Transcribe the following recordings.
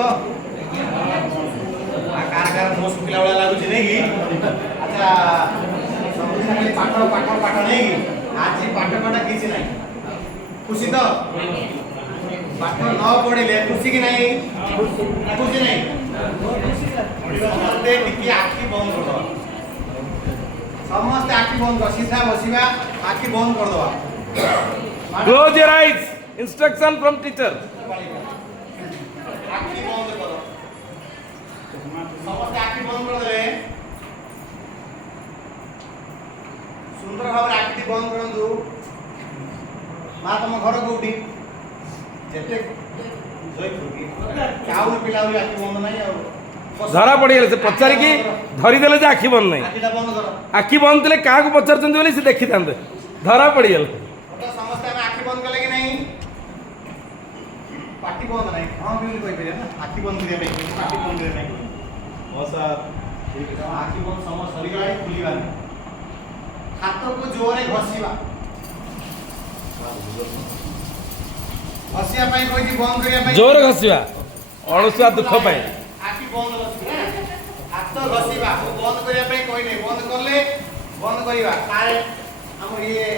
ତ car car ମୋ ଶୁଖିଲା ଭଳିଆ ଲାଗୁଛି ନାଇଁ କି? ଆଚ୍ଛା ସବୁଦିନ ପାଠ ପାଠ ପାଠ ନାଇଁ କି? ଆଜି ପାଠ ପାଠ କିଛି ନାହିଁ। ଖୁସି ତ? ପାଠ ନ ପଢିଲେ ଖୁସି କି ନାହିଁ? ଖୁସି ନାହିଁ। ସମସ୍ତେ ଟିକେ ଆଖି ବନ୍ଦ କରିଦବା। ସମସ୍ତେ ଆଖି ବନ୍ଦ କର, ସିଧା ବସିବା, ଆଖି ବନ୍ଦ କରିଦବା। Close your eyes. Instruction from teacher. ଆଖି ବନ୍ଦ କର। ସମସ୍ତେ ଆଖି ବନ୍ଦ କରିଦେଲେ ସୁନ୍ଦର ଭାବରେ ଆଖି ବନ୍ଦ କରନ୍ତୁ। ମା ତମ ଘର କୋଉଠି? ଯେତେ ଚାଉଳ ପିଲା ବି ଆଖି ବନ୍ଦ ନାହିଁ ଆଉ ଧରା ପଡ଼ିଗଲେ ସେ ପଚାରିକି ଧରିଦେଲେ ଯେ ଆଖି ବନ୍ଦ ନାହିଁ। ଆଖିଟା ବନ୍ଦ କର। ଆଖି ବନ୍ଦ ଥିଲେ କାହାକୁ ପଚାରୁଛନ୍ତି ବୋଲି ସେ ଦେଖିଥାନ୍ତେ। ଧରା ପଡ଼ିଗଲେ। ସମସ୍ତେ ଆମେ ଆଖି ବନ୍ଦ କଲେ କି ନାହିଁ? ପାଟି ବନ୍ଦ ନାହିଁ। ହଁ ବି କହିପାରିବା ନା ଆଖି ବନ୍ଦ କରିବା ପାଇଁ, ପାଟି ବନ୍ଦ କରିବା ପାଇଁ। ହଁ ସାର୍ ଠିକ ଅଛି। ଆଖି ବନ୍ଦ ସମୟ ସରିଗଲାଣି, ଖୋଲିବାନି। ହାତକୁ ଜୋରରେ ଘଷିବା। ଘଷିବା ପାଇଁ କହିଛି, ବନ୍ଦ କରିବା ପାଇଁ। ଜୋରେ ଘଷିବା ଅଳସୁଆ ଦୁଃଖ ପାଇଁ। ଆଖି ବନ୍ଦ ଘଷିବା, ହାତ ଘଷିବା, ବନ୍ଦ କରିବା ପାଇଁ କହିନି। ବନ୍ଦ କଲେ ବନ୍ଦ କରିବା। ସାରେ ଆମ ଇଏ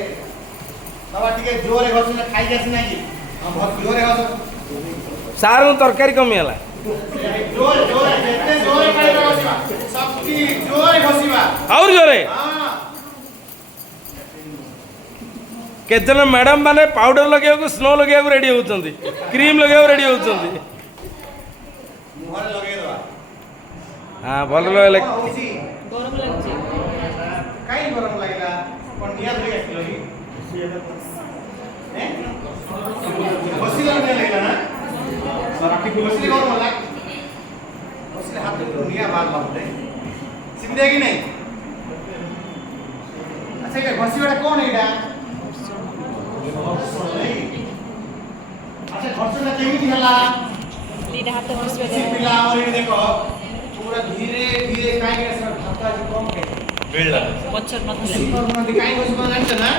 ବାବା ଟିକେ ଜୋରରେ ଘଷିଲେ ଖାଇକି ଆସିନା କି? ଜୋରରେ ଘଷ। ସାର୍ ତରକାରୀ କମିଗଲା। ଜୋରେ ଜୋରେ ଯେତେ ଜୋରେ ଖାଇବା ଘଷିବା, ଶକ୍ତି ଜୋରେ ଘଷିବା। ଆହୁରି ଜୋରେ। କେତେଜଣ ମ୍ୟାଡାମ ମାନେ ପାଉଡର ଲଗେଇବାକୁ, ସ୍ନୋ ଲଗେଇବାକୁ ରେଡି ହଉଛନ୍ତି, କ୍ରିମ ଲଗେଇବାକୁ ରେଡି ହଉଛନ୍ତି। ମୁହଁରେ ଲଗେଇଦବା। ହଁ ଭଲ ଲାଗିଲା। ଗରମ ଲାଗୁଛି। କାଇଁ ଗରମ ଲାଗିଲା? କଣ ନିଆଁ ଧରି ଆସିଲ କି? ବସିଲା ନିଆଁ ଲାଗିଲା ନା? ବସିଲେ ଗରମ ହେଲା। ବସିଲେ ହାତରୁ ନିଆଁ ବାହାରିଲା ବୋଧେ। ସିଧା କି ନାହିଁ? ଆଚ୍ଛା ଏଇଟା ଘଷିବାଟା କଣ ଏଇଟା? ଆଚ୍ଛା ଘଷିବାଟା କେମିତି ହେଲା? ପିଲା ଆମର ଏଠି ଦେଖ ପୁରା ଧୀରେ ଧୀରେ କାହିଁକି ଆସିବ? ହାତ ଆଜି କମ ବେଳା ପଛର ନଥିଲା। କାହିଁ ଘଷି ପାରୁନାହାନ୍ତି ନା?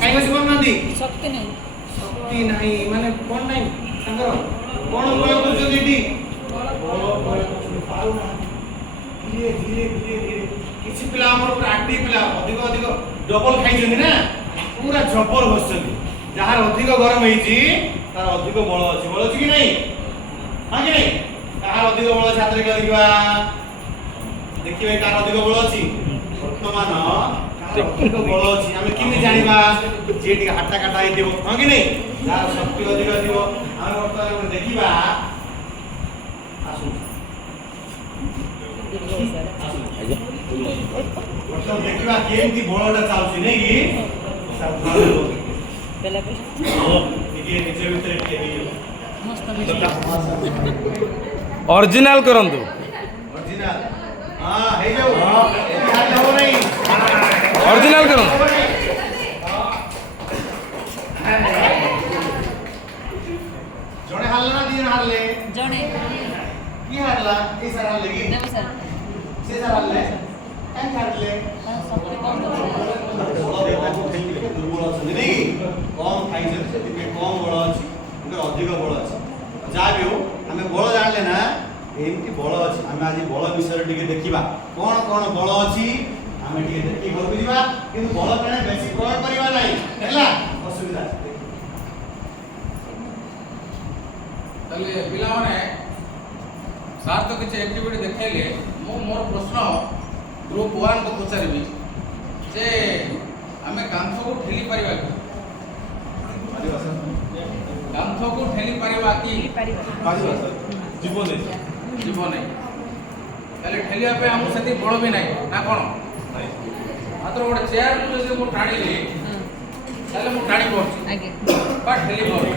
କାହିଁ ଘଷି ପାରୁନାହାନ୍ତି? ଶକ୍ତି ନାହିଁ। ଶକ୍ତି ନାହିଁ ମାନେ କଣ ନାହିଁ ତାଙ୍କର? କଣ ପ୍ରୟୋଗ କରୁଛନ୍ତି ଏଠି? ଧୀରେ ଧୀରେ ଧୀରେ ଧୀରେ। କିଛି ପିଲା ଆମର ପୁରା ଆକ୍ଟିଭ ପିଲା, ଅଧିକ ଅଧିକ ଡବଲ ଖାଇଛନ୍ତି ନା, ପୁରା ଜବର ଘଷୁଛନ୍ତି। ଯାହାର ଅଧିକ ଗରମ ହେଇଛି ତାର ଅଧିକ ବଳ ଅଛି। ବଳ ଅଛି କି ନାହିଁ? ହଁ କି ନାହିଁ? କାହାର ଅଧିକ ବଳ ଅଛି? ହାତରେ ଦେଖିବା, ଦେଖିବେ କାହାର ଅଧିକ ବଳ ଅଛି। ବର୍ତ୍ତମାନ କାହାର ଅଧିକ ବଳ ଅଛି ଆମେ କେମିତି ଜାଣିବା? ଯିଏ ଟିକେ ହାଟା କାଟା ହେଇଥିବ, ହଁ କି ନାହିଁ, ଯାହାର ଶକ୍ତି ଅଧିକ ଥିବ, ଆମେ ବର୍ତ୍ତମାନ ଦେଖିବା। ବର୍ତ୍ତମାନ ଦେଖିବା କେମିତି ବଳଟା ଚାଲୁଛି ନାଇଁ କି? ଅରିଜିନାଲ କରନ୍ତୁ। ଅରିଜିନାଲ ହଁ ହେଇଯାଉ। ହବ ନାହିଁ। ଅରିଜିନାଲ କରନ୍ତୁ। ଜଣେ ହାରିଲା ନା ଦି ଜଣ ହାରିଲେ? ଜଣେ। କିଏ ହାରିଲା? ଏ ସାର୍ ହାରିଲେ କି? ଦେବ ସାର୍। ସେ ସାର୍ ହାରିଲେ। କାହିଁକି ହାରିଲେ? ଶକ୍ତି କମ ଦୁର୍ବଳ ଅଛନ୍ତି ନାଇଁ? କମ ଖାଇଛନ୍ତି, ସେଥିପାଇଁ କମ ବଳ ଅଛି, ଅଧିକ ବଳ ଅଛି। ଯାହା ବି ହଉ ଆମେ ବଳ ଜାଣିଲେ ନା, ଏମିତି ବଳ ଅଛି। ଆମେ ଆଜି ବଳ ବିଷୟରେ ଟିକେ ଦେଖିବା, କଣ କଣ ବଳ ଅଛି ଆମେ ଟିକେ ଦେଖି ଘରକୁ ଯିବା। କିନ୍ତୁ ବଳ କାରଣ ବେଶୀ ପ୍ରୟୋଗ କରିବା ନାହିଁ, ହେଲା? ଅସୁବିଧା ଅଛି। ତାହେଲେ ପିଲାମାନେ ସାର୍ ତ କିଛି ଆକ୍ଟିଭିଟି ଦେଖାଇଲେ। ମୁଁ ମୋର ପ୍ରଶ୍ନ ଗ୍ରୁପ 1 କୁ ପଚାରିବି ଯେ ଆମେ କାନ୍ଥକୁ ଠେଲି ପାରିବା କି? କାନ୍ଥକୁ ଠେଲି ପାରିବା କି? ଯିବ ନାହିଁ। ତାହେଲେ ଠେଲିବା ପାଇଁ ଆମକୁ ସେତିକି ବଳ ବି ନାହିଁ ନା କ'ଣ? ମାତ୍ର ଗୋଟେ ଚେୟାରକୁ ଯଦି ମୁଁ ଟାଣିଲି ତାହେଲେ ମୁଁ ଟାଣି ପାରୁଛି ବା ଠେଲି ପାରୁଛି।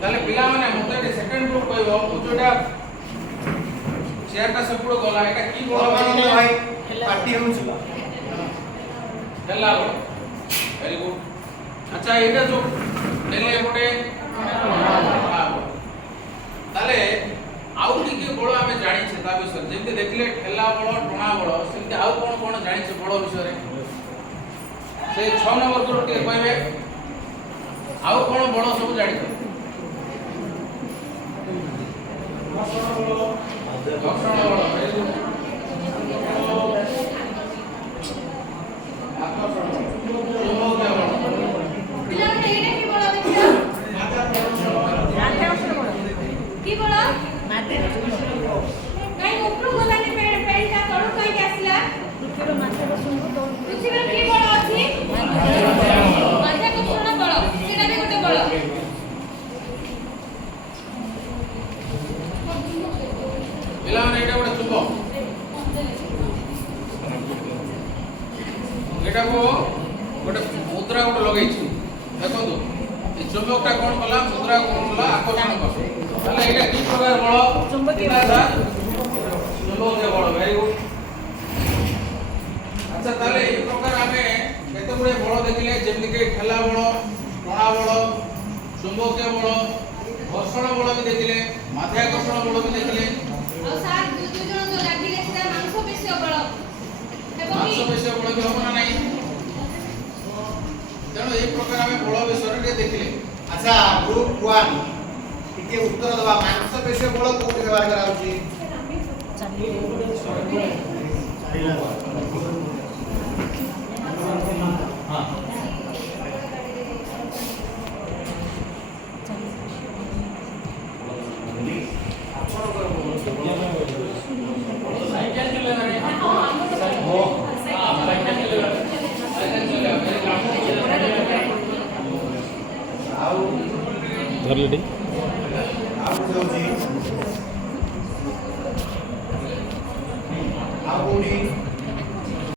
ତାହେଲେ ପିଲାମାନେ ମୋତେ ଏଠି ସେକେଣ୍ଡ ଗ୍ରୁପ କହିବ, ମୁଁ ଯୋଉଟା ଚେୟାରଟା ସେପଟୁ ଗଲା, ଏଇଟା କି ବଳ? ଭାଇ ପାର୍ଟି ହେଉଛି ହେଲା। Very good. ଆଚ୍ଛା ଏଇଟା ଯୋଉ ନେଲେ ଗୋଟେ, ତାହେଲେ ଆଉ ଟିକେ ବଳ ଆମେ ଜାଣିଛେ ତା ବିଷୟରେ। ଯେମିତି ଦେଖିଲେ ଠେଲା ବଳ, ଟଣା ବଳ, ସେମିତି ଆଉ କଣ କଣ ଜାଣିଛେ ବଳ ବିଷୟରେ? ସେ 6 ନମ୍ବର ଗ୍ରୁପ ଟିକେ କହିବେ, ଆଉ କଣ ବଳ ସବୁ ଜାଣିଛେ? ଘର୍ଷଣ ବଳ very good। ଆକର୍ଷଣ ବଳ ଚୁମ୍ବକୀୟ ବଳ ପିଲାମାନେ ଏଇଟା କି ବଳ ଦେଖିଲ? କି ବଳ? କାଇଁ ଉପରୁ ଗଲାନି ପେଣ୍ଟଟା ତଳୁ କାହିଁକି ଆସିଲା? ପୃଥିବୀର କି ବଳ ଅଛି? ମାଧ୍ୟାକର୍ଷଣ ବଳ। ସେଇଟା ବି ଗୋଟେ ବଳ। ପିଲାମାନେ ଏଇଟା ଗୋଟେ ଚୁମ୍ବକ ଏଟାକୁ ଗୋଟେ ମୁଦ୍ରା ଗୋଟେ ଲଗେଇଛି ଦେଖନ୍ତୁ ଏ ଚୁମ୍ବକଟା କ'ଣ କଲା ମୁଦ୍ରା କ'ଣ କଲା ଆକର୍ଷଣ କଲା ତାହେଲେ ଏଇଟା କି ପ୍ରକାର ବଳ ଚୁମ୍ବକୀୟ ବଳ ଭେରି ଗୁଡ୍। ଆଚ୍ଛା ତାହେଲେ এই ପ୍ରକାର ଆମେ କେତେ ଗୁଡ଼ିଏ ବଳ ଦେଖିଲେ ଯେମିତିକି ଠେଲା ବଳ ଟଣା ବଳ ଚୁମ୍ବକୀୟ ବଳ ଘର୍ଷଣ ବଳ ବି ଦେଖିଲେ ମାଧ୍ୟାକର୍ଷଣ ବଳ ବି ଦେଖିଲେ ଆଉ ସାର୍ ଦୁଇ ଜଣ ଯୋଉ ଲାଗିଲେ ସେଟା ମାଂସପେଶୀୟ ବଳ। ହେବ କି? ମାଂସପେଶୀୟ ବଳ ବି ହବ ନା ନାହିଁ ତେଣୁ এই ପ୍ରକାର ଆମେ ବଳ ବିଷୟରେ ଟିକେ ଦେଖିଲେ। ଆଚ୍ଛା ଗ୍ରୁପ 1 ଟିକେ ଉତ୍ତର ଦେବା ମାଂସପେଶୀୟ ବଳ କୋଉଠି ବ୍ୟବହାର କରାଯାଉଛି? ହଁ ଧରିଲେ ଆଉ ହେଉଛି